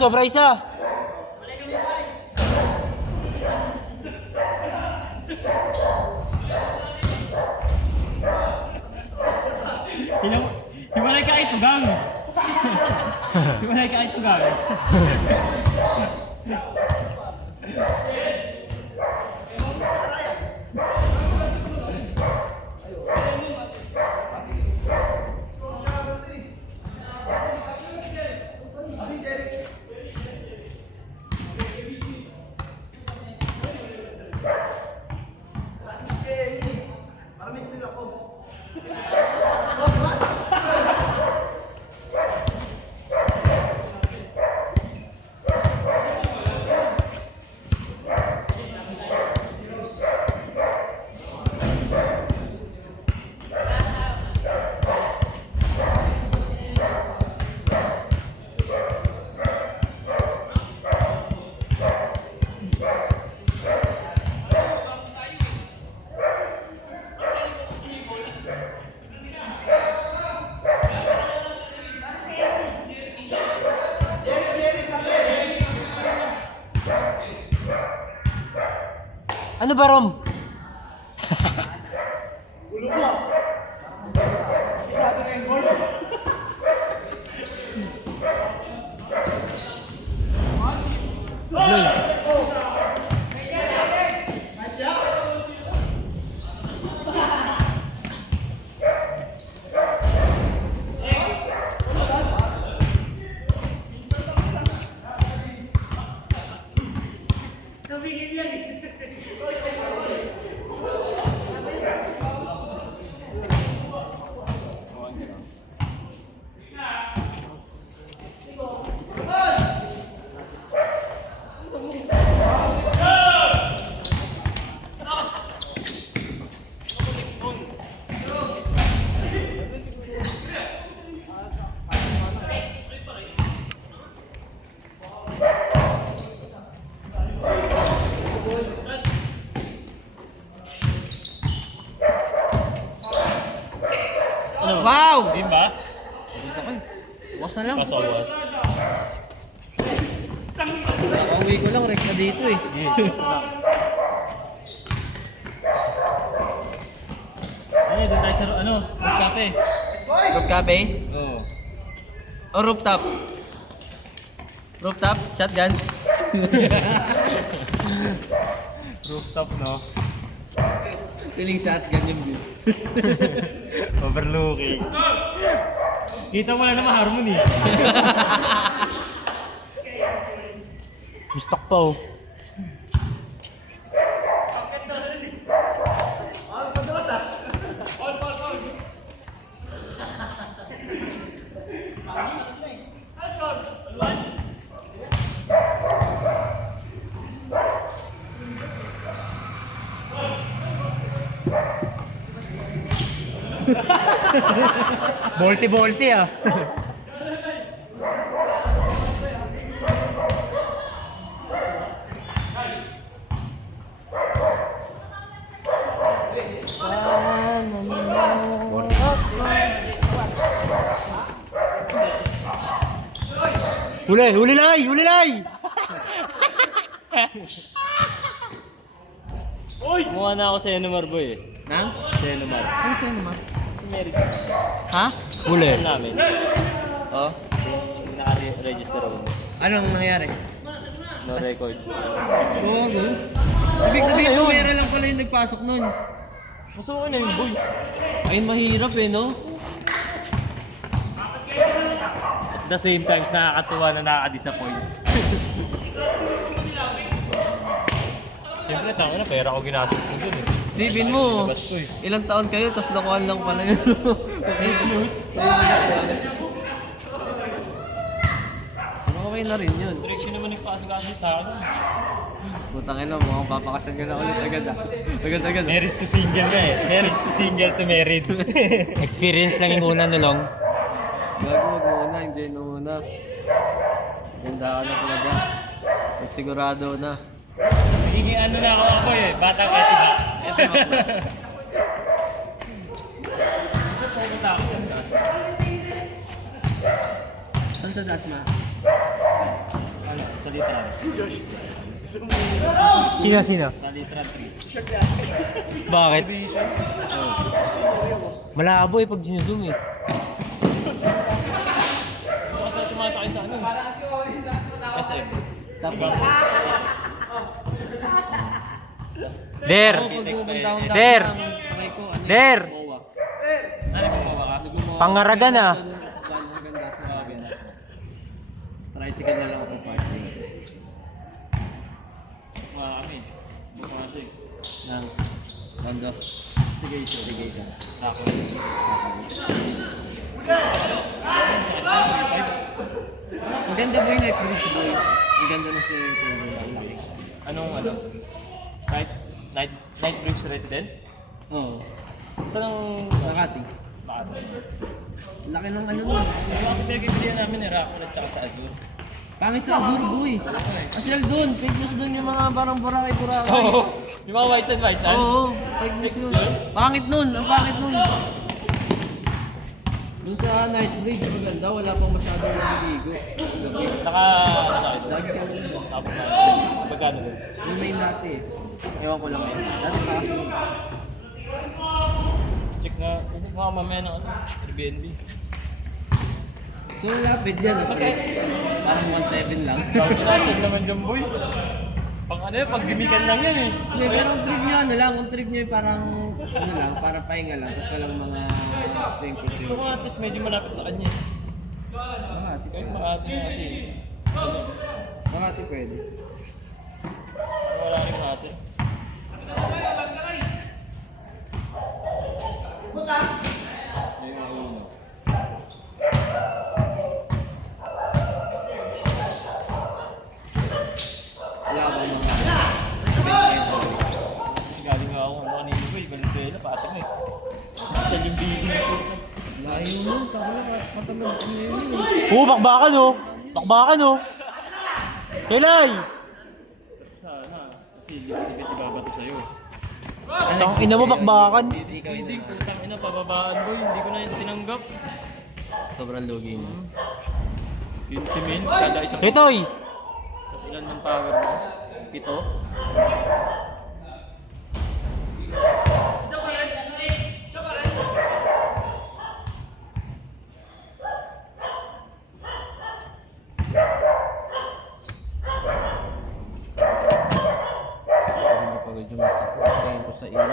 Sobra isa. Himalay ka ito, gang. Himalay ka ito, gang. Ano ba, Rom? Wow! Di ba? Was na lang. Pasawas. Nakauwi ko lang, rek na dito eh. Ay, doon tayo sa roof cafe. Roof cafe? Oo. O rooftop? Rooftop? Shotgun? Rooftop, no? Feeling shotgun yun din. Overlooking. Kita mo lang naman harmony. Stock pa oh. Bolti ah. Huli lay! Kumuha na ako sa Enomar boy eh. Nang? Sa Enomar. Ano sa'yo naman? Si Merit. Ha? Huli? Saan namin? Oh? Naka-register ako. Anong nangyari? No record. Oo, good. Ibig sabihin ko, meron lang pala yung nagpasok nun. Gusto ko na yung boy. Ayun, mahirap eh, no? At the same times, nakakatuwa na nakaka-disappoint. Siyempre, tanga na, pera ko ginastos ko dun eh. Sipin mo, Labas ko eh. ilang taon kayo, tapos nakuhaan lang pala yun. Okay na rin yun. Direksyon naman nagpasok-asok sa akin. Putang ina, mukhang papakasan ka na ulit agad ah. Agad. Marriage to single na eh. Marriage to single to married. Experience lang yung una nulong. Gago, muna, enjoy na muna. Ganda ka na talaga. Sigurado na. Sige, ano na ako eh. Batang etiba. Ito bakla. Gusto ko pumunta ako. Ano sa Dasma? Ano? Sa litra. Sino? Sa litra 3. Bakit? Malabo eh pag sinuzoom eh. Kasi sumasakay sa ano? SM. Tapos, Der! ako pag pupunta akong Sir! Dasma, sakay ko, ano Der! MOA. Ano gumawa ka? Nagmumoa ako. Pangaragan, ah. Hanggang Dasma. Tricycle na lang ako parking. Mga kami. Bukasig. Ng Tondo. Stigation. Ako. Maganda po yung night bridge boy. Ang ganda na swimming pool boy. Ang laki. Anong ano? Night Bridge Residence? Oo. Saan ang... Makati. Bakit? Laki ng ano nun. Kasi pinag-ibigyan namin ni Raccoon at saka sa Azure. Pangit sa Azure boy. Asyal dun. Fake news dun yung mga parang Boracay. Oo. Yung mga white sand, white sand? Oo. Fake news Fake yun. news yun? Pangit nun. Ang pangit nun. Dun sa night bridge, maganda. Wala pang masyadong naliligo. Naka... Ano ito? Lagi kami nun. Tapos na. Magkano doon? Yun na yung dati eh. Ewan ko lang ngayon. Dati pa kasi yun. Check nga. Check nga mamaya ng ano? Airbnb. So lapit yan at least. Parang 1.7 lang. Pang inasyon naman dyan, boy. Pang ano yun? Pag gimikan lang yan eh. Hindi, pero ang trip nyo ano lang, ang trip nyo yung parang ano lang, parang pahinga lang, tapos walang mga Gusto ko at least medyo malapit sa kanya. Makati Kahit pwede. Makati na kasi. Ano? Makati pwede. Wala rin kasi. Wala ba mga Galing nga ako kanina boy. Valenzuela, patag eh. Siya yung biging na po. layo mo, tako na, matamad ko na yun. Oo, bakbakan oh! Bakbakan oh! Kelay! Sana. Kasi libit-libit ibabato sa'yo. Tang ina mo, bakbakan! Ikaw Hindi, yun putang ina, pababaan boy. Hindi ko na yun tinanggap. sobrang lugi mo. Yung cement, kada isang... Itoy! Tapos ilan ng power mo? 7? Hindi pagod yung matakin ko sa ilaw.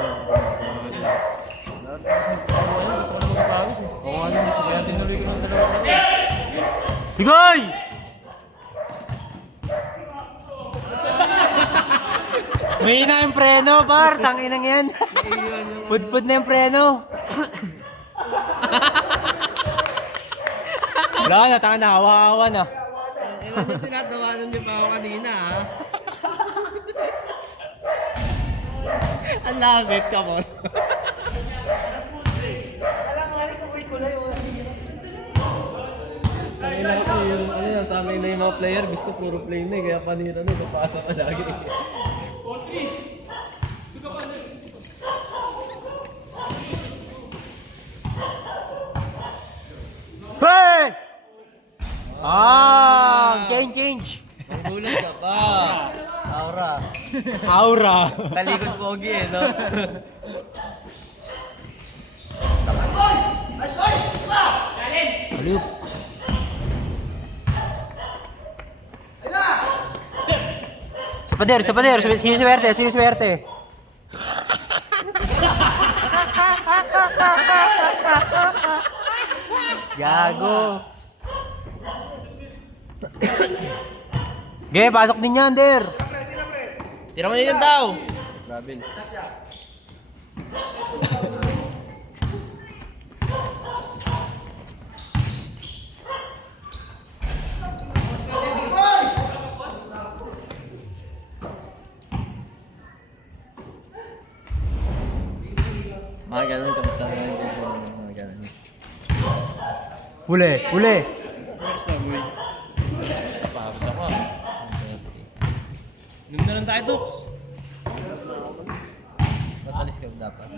Lahat kasi gusto ko na magpapagos eh. Oo nga lang, kaya tinuloy ko ng dalawa kami. Higoy! May na yung preno, par. Tanginang yan. Pudpud na yung preno. Wala na, tanga na. Hawa-hawa na. Ina niyo, tinatawanan niyo pa ako kanina ha. Ang labit ka, boss. Sabi na kasi yung, ano yan, sabi na yung mga player, gusto puro play na eh, kaya panira na, napasa ka lagi. Hey! Change. Magulat ka pa. Aura. Aura. Talikod pogi eh, no? Aliw. Sa pader. Siniswerte. Gago. Ge, pasok din yan, Der. Tira mo na yung tao. Grabe. Mga ganun kamusta na yung mga ganun. Uli. Basta boy. Pagod ako ah. Inom na lang tayo, Dux. Matalis ka dapat.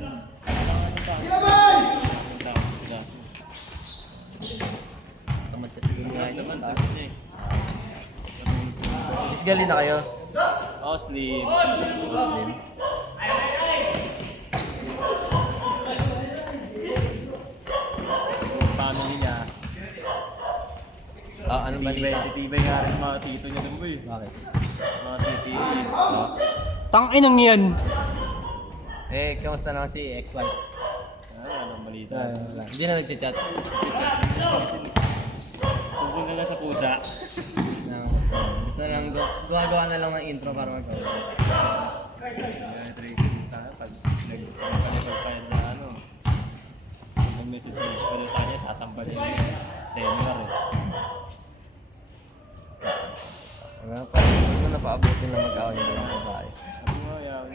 Tamad kasi yung mga ito. physically na kayo? Oh, slim. Muslim. Yung family niya. Anong balita? Titibay nga rin mga tito niya dun, boy. Bakit? Mga CCTV. Tang-inang yan. Kamusta naman si ex-wife? Anong balita? Hindi na nag-chat. Tungkol na lang sa pusa. Gusto na lang, gumagawa na lang ng intro para mag-call. Pag nag-qualify na ano, mag-message pa rin sa kanya, sasampa niya yung seminar eh. Huwag mo napaabutin na mag-awa niyo ng babae. Sabi mo, yan.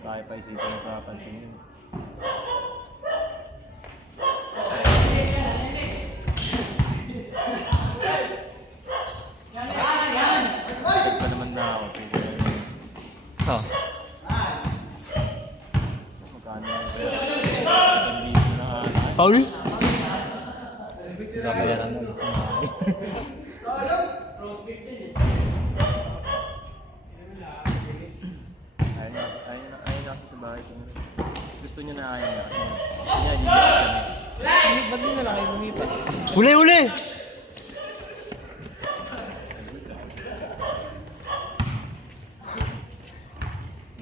Tayo pa isipin na papansin yun. Sag pa naman na ako. Oh. Magkano yung pera? 1,000 na ata. Paul? Babayaran na. Ayaw na kasi sa bahay ko. Gusto niya na ayaw na kasi. Kaya hindi na. Ba't di na lang kayo lumipat? Huli, huli!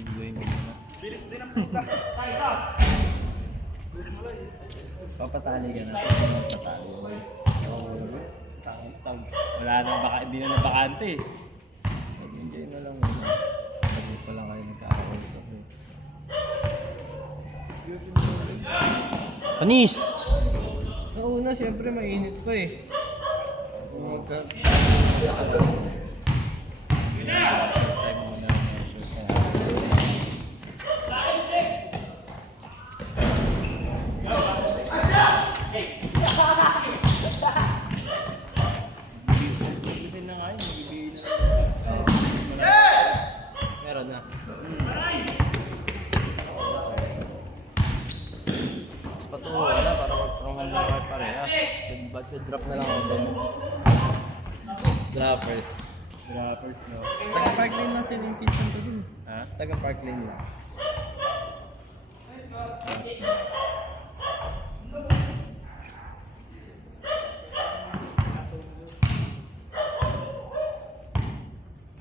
Enjoy mo muna. Papatali ka na. Papatali. Wala nang baka, hindi na nabakante eh. Enjoy na lang muna. Pagod pa lang kayo nagkakaroon. Panis! Sa una, syempre mainit pa eh. Kung magka... Time muna. Ibigin na nga yun, ibigin na. Meron na. Tapos patungo ka na para mag-trongan na kayo parehas. Drop na lang ako doon. Droppers. Droppers, no? Taga-park lane lang sila yung pinsan ko dun. Ha? Taga-park lane lang.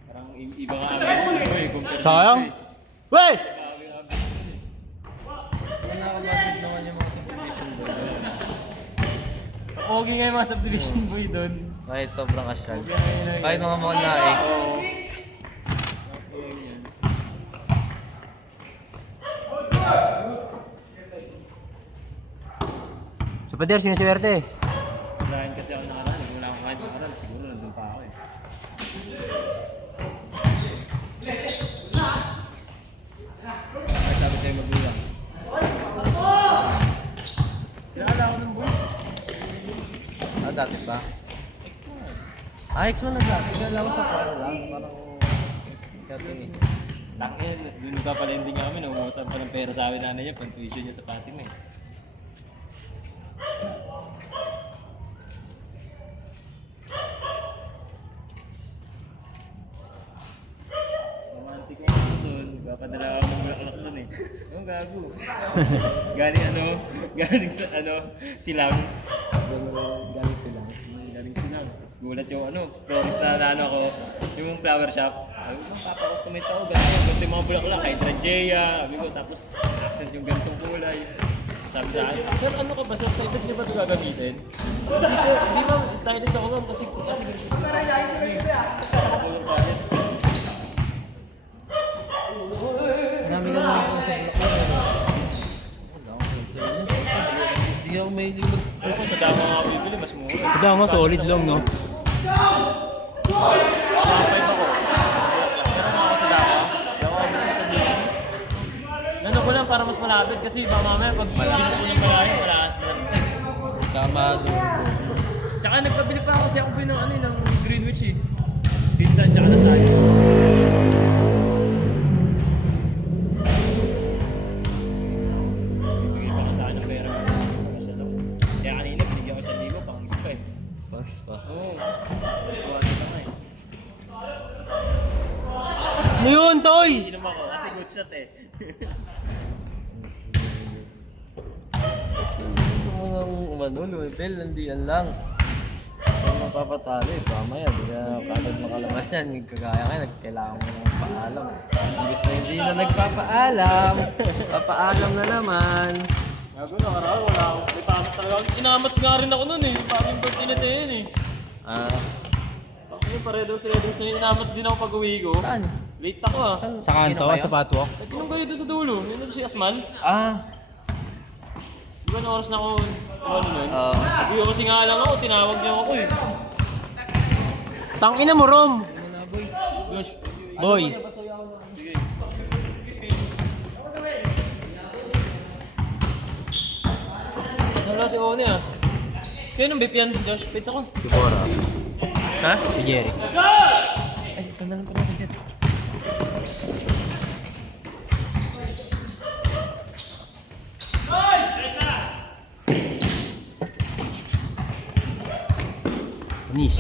Parang iba nga amazing ko eh. compared Sayang! dito eh. Wey! Bawi ang amazing eh. Kung nakabagod naman yung mga subdivision boy doon. Pogi nga yung mga subdivision boy doon. Kahit sobrang asyal. Pogi nga yun. Kahit mga naik. Oo. Sa pader, sinaswerte. Walain kasi ako nakaraan. Wala akong kain sa nakaraan. Siguro nandun pa ako eh. Ay, sabi sa'yo magulang. Kilala ako ng boy. Dati pa? Ex ko nga. Ex mo na dati. Kala ko sa paro lang. Parang... Kating eh. Tangin, dun nagpapalending kami. Nangumutan pa ng pera sa amin nanay niya. Pang-tuition niya sa Fatima eh. Romantic nga ako doon. Papadala ako ng bulaklak doon eh. Oh, gago. Galing ano? Galing sa ano? Silang. Galing sila. Galing silang. Gulat yung ano, florist na ano ako, yung flower shop. Sabi ko, papakustomize ako, ganyan, ganito yung mga bulaklak, hydrangea, sabi ko, tapos accent yung ganitong kulay. Sabi sa akin, sir, ano ka ba, sir, sa edad niyo ba ito gagamitin? Hindi sir, hindi ba, stylist ako ma'am, kasi ganito. Marami ka mga kung sa Hindi ako may limot. Ano po, sa dama nga bibili, mas mura. Ito nga, solid lang, no? Nakapay ako. Pero ako sa dama, ako sa dito. Nandun ko lang para mas malapit kasi baka mamaya pag binuko ng malayo, wala. Tama doon. Tsaka nagpabili pa ako kasi ako ng ano ng Greenwich eh. Pinsan tsaka nasayo. Bigay pa ka sa akin ng pera mo. Para siya lang. Kaya kanina binigyan ko 1,000 pang isa pa eh. Pas pa. Oo. yun, Toy? Inom ako kasi good shot eh. Umano, Bel, nandiyan lang. Kung mapapatalo eh, mamaya, di ka kagad makalabas yan. Kagaya ka, kailangan mo ng paalam. Imbis na hindi na nagpapaalam, papaalam na naman. Gago, nakaraan, wala ako. May pamit talaga. Inamats nga rin ako nun eh. Parang yung birthday na yun eh. Yung pa-Red Doors na yun, inamats din ako pag uwi ko. Saan? Late ako ah. Sa kanto, sa patwalk. Nagtinong kayo doon sa dulo. Yun doon si Asmal. Di ba na oras na ako, ano nun? Uwi ako kasi nga lang ako, tinawag niya ako eh. Tangina mo, Rom! Gosh, Boy! sige. Wala si One ah. Kaya nung vape yan, Josh. Pits ako. Dubora. Ha? Si Jerry. Ay, tanda lang pala ako dyan. Nis.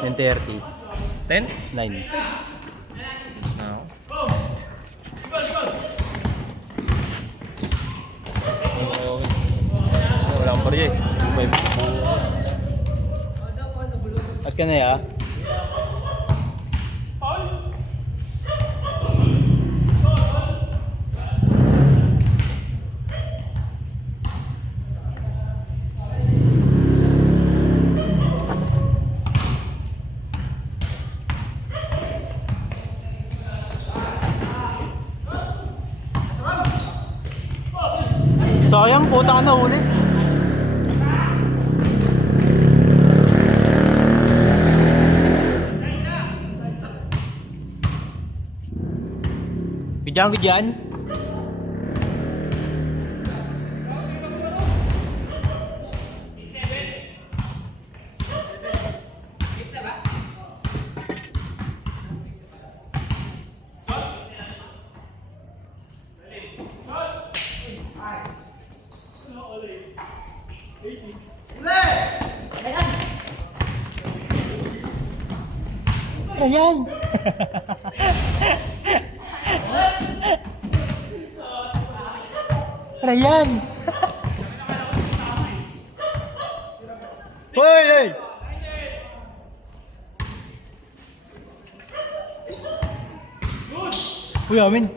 Yung 30. 10? 9. Tapos na ako. Wala kang barya eh. At ka na ya? Sayang, puta ka na ulit. Kejang kejaan. Ayan. Ryan. Hoy, hey. Uy, amin.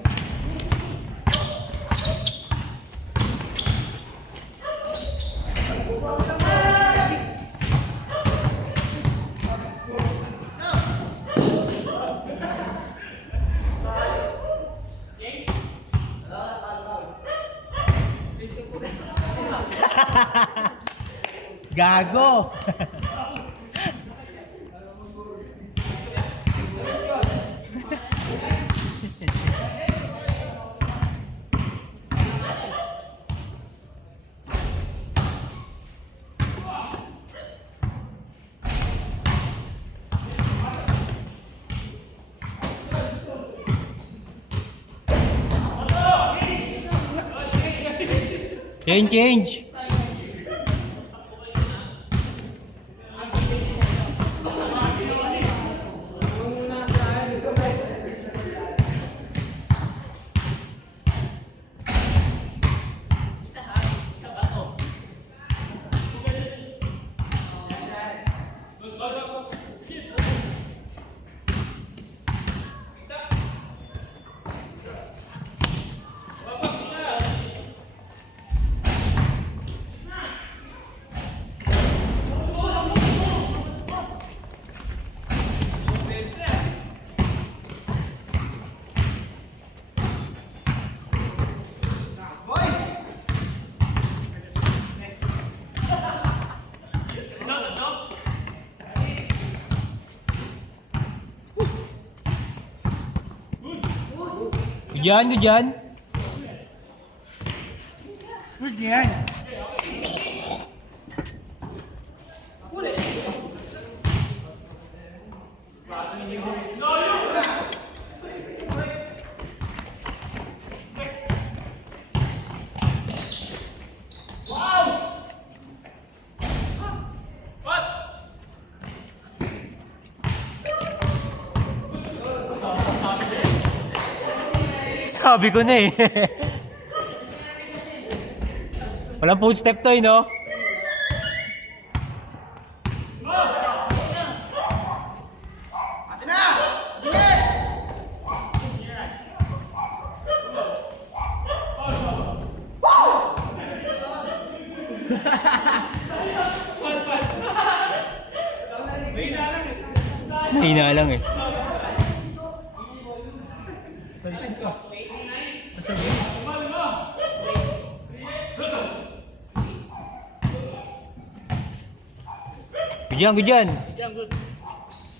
Gago. Change. Good yan. Good yan. Sabi ko na eh. Walang post step to eh, no? Mahina lang eh. Good yan.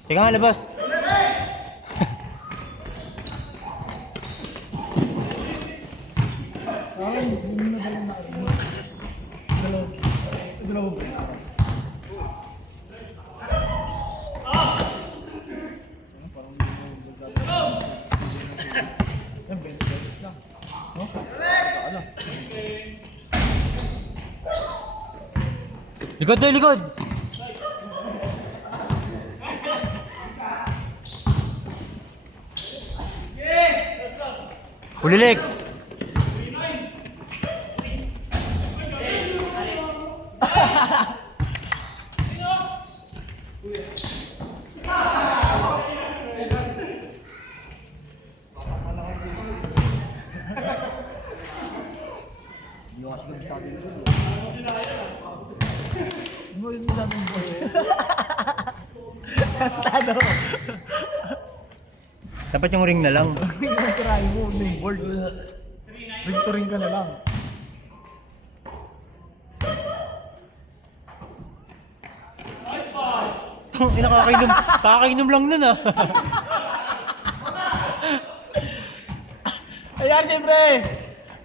Teka nga, labas. Likod to, likod! Huli Lex! Dapat yung ring na lang. Try mo, main board. Victory ka na lang. Kakainom lang nun ah. Ayan, siyempre!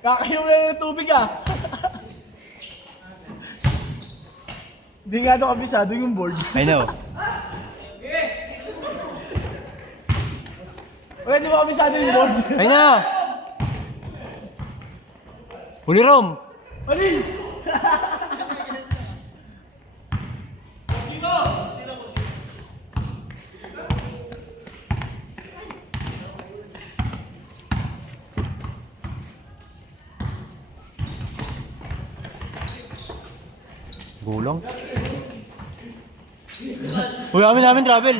Kakainom na ng tubig ah! Hindi nga ito kabisado yung board. I know. Wala, di ba kabisado yung board? I know! Huli Rom! Alis! Gulong. Uy, amin travel.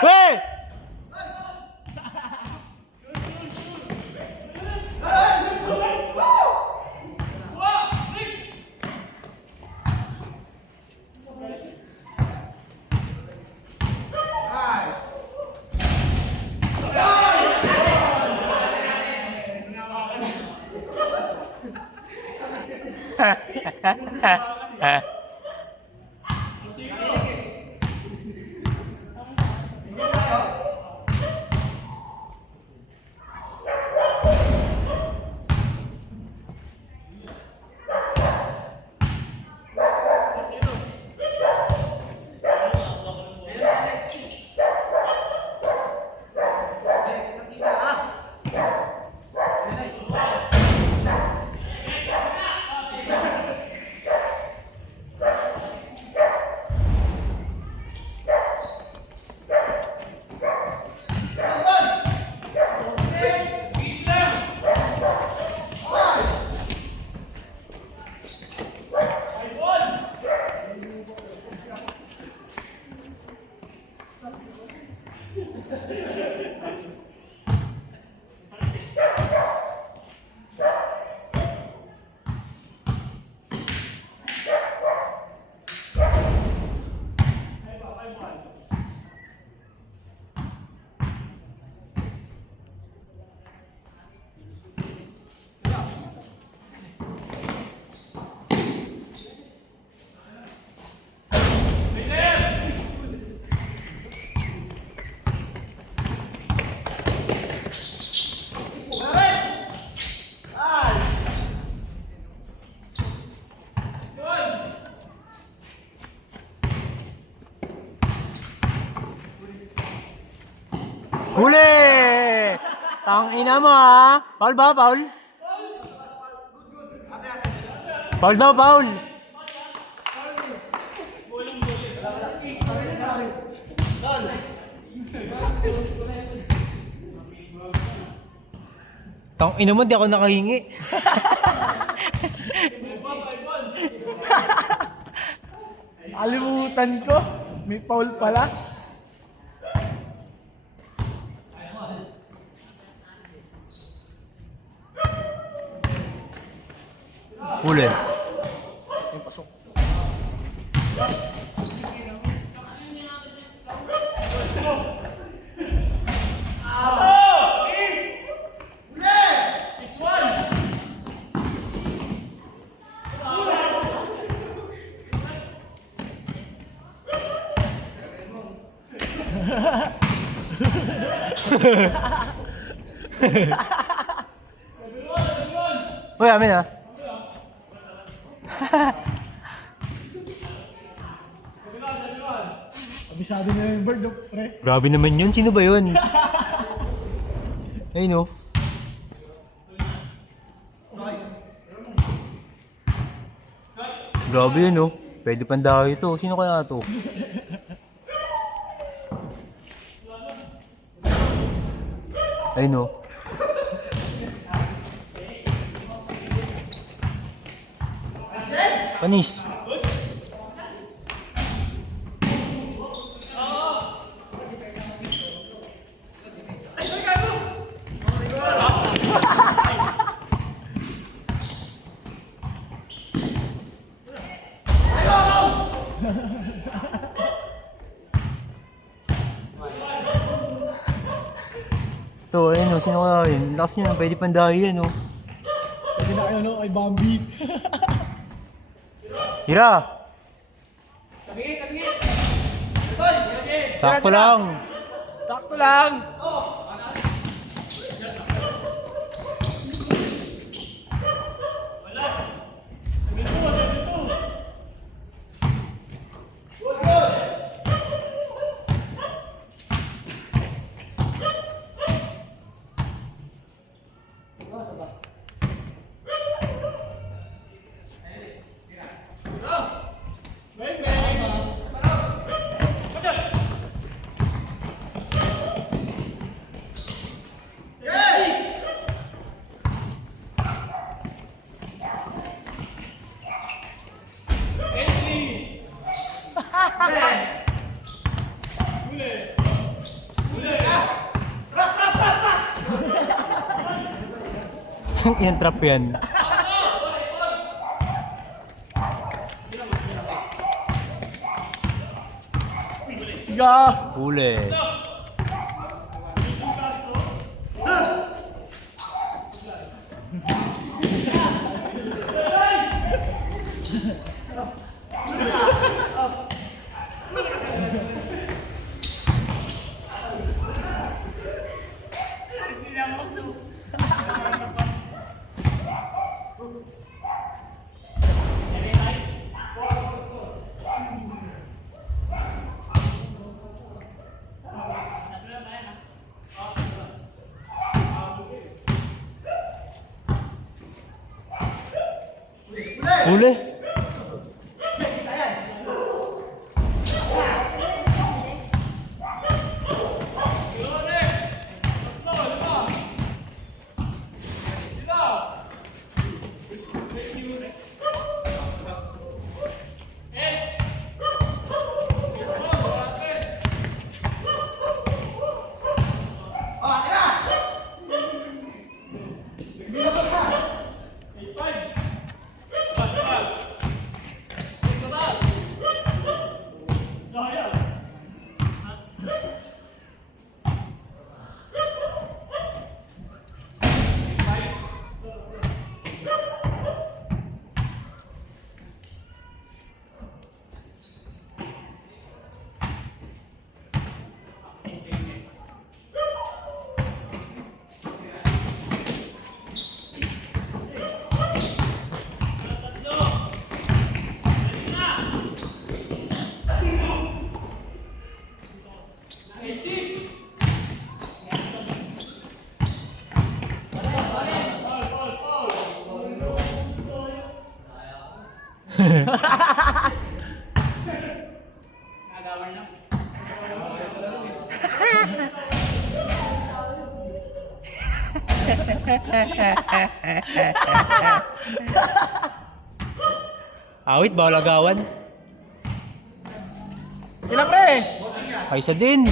Wey! Huli! Tang ina mo ha! Paul ba? Paul? Paul daw, Paul! Tang ina mo, di ako nakahingi. Alimutan ko. May foul pala. Huli. Uy, amin ha. Abisado na yung bird, oh, pre. Grabe naman yun. Sino ba yun? Ayun oh. Grabe yun oh. Pwede pandaw ito. Sino kaya ito? Ayun oh. Panis. Ito, ayun oh. Sino kaya yun? Lakas niya. Pwede pandaw yan oh. Pwede na kayo, no? Kay Bambi. Hira! Sakto lang! Sakto lang. Yung trap yan. Tiga. Huli. Huli. Nagawan lang. Awit, bawal agawan. Ilang pre? Ay, isa din.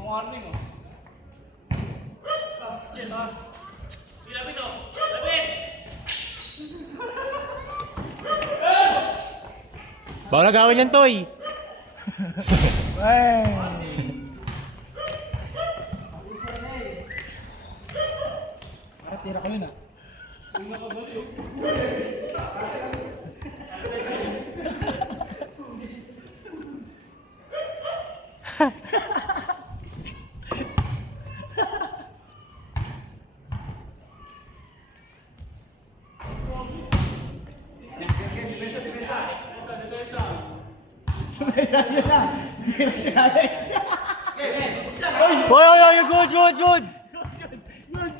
Ang warning oh. Bawal agawan yan, Toy. Tira ko yun ah. Oy, oy, oy, good, good, good.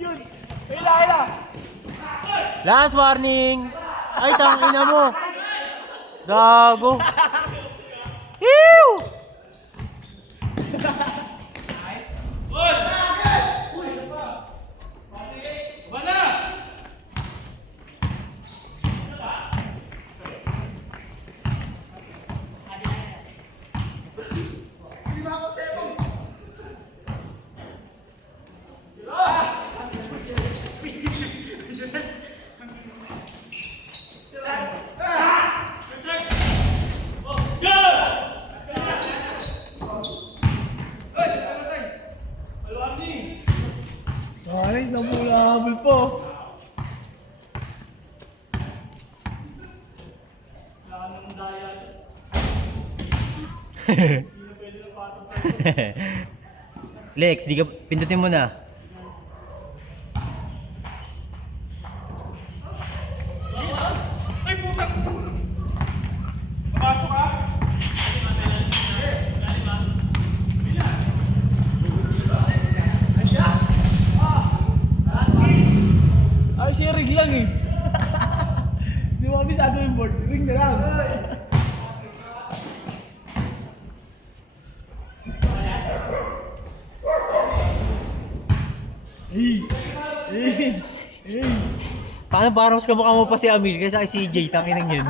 Yun. Hila. Last warning. Ay, tangina mo. Gago. Ew! Alis, habol po. Lex, di ka pindutin mo na. Ay, siya rig lang eh. Di mo abisado yung board. Ring na lang. Paano parang mas kamukha mo pa si Amil kaysa kay CJ, tanginang yun.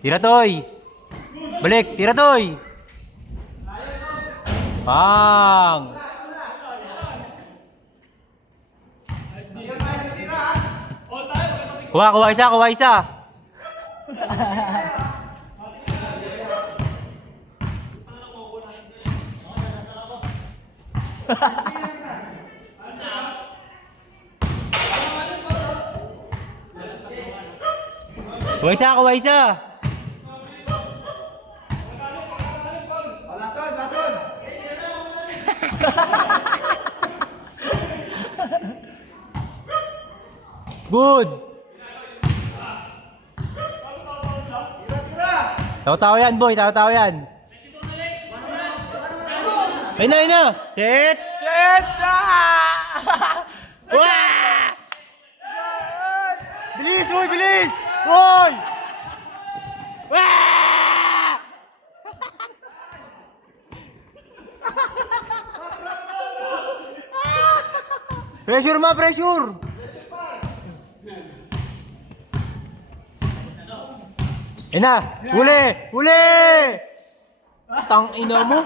Tira, Toy! Balik! Tira, Toy! Pang! Kuha isa! Kuha isa! Good! Tawa-tawa yan, boy. Tawa-tawa yan. Ayun na. Set! Wah! Bilis, boy! Bilis! Boy! Wah! Pressure! Ina! Huli! Tang ina mo!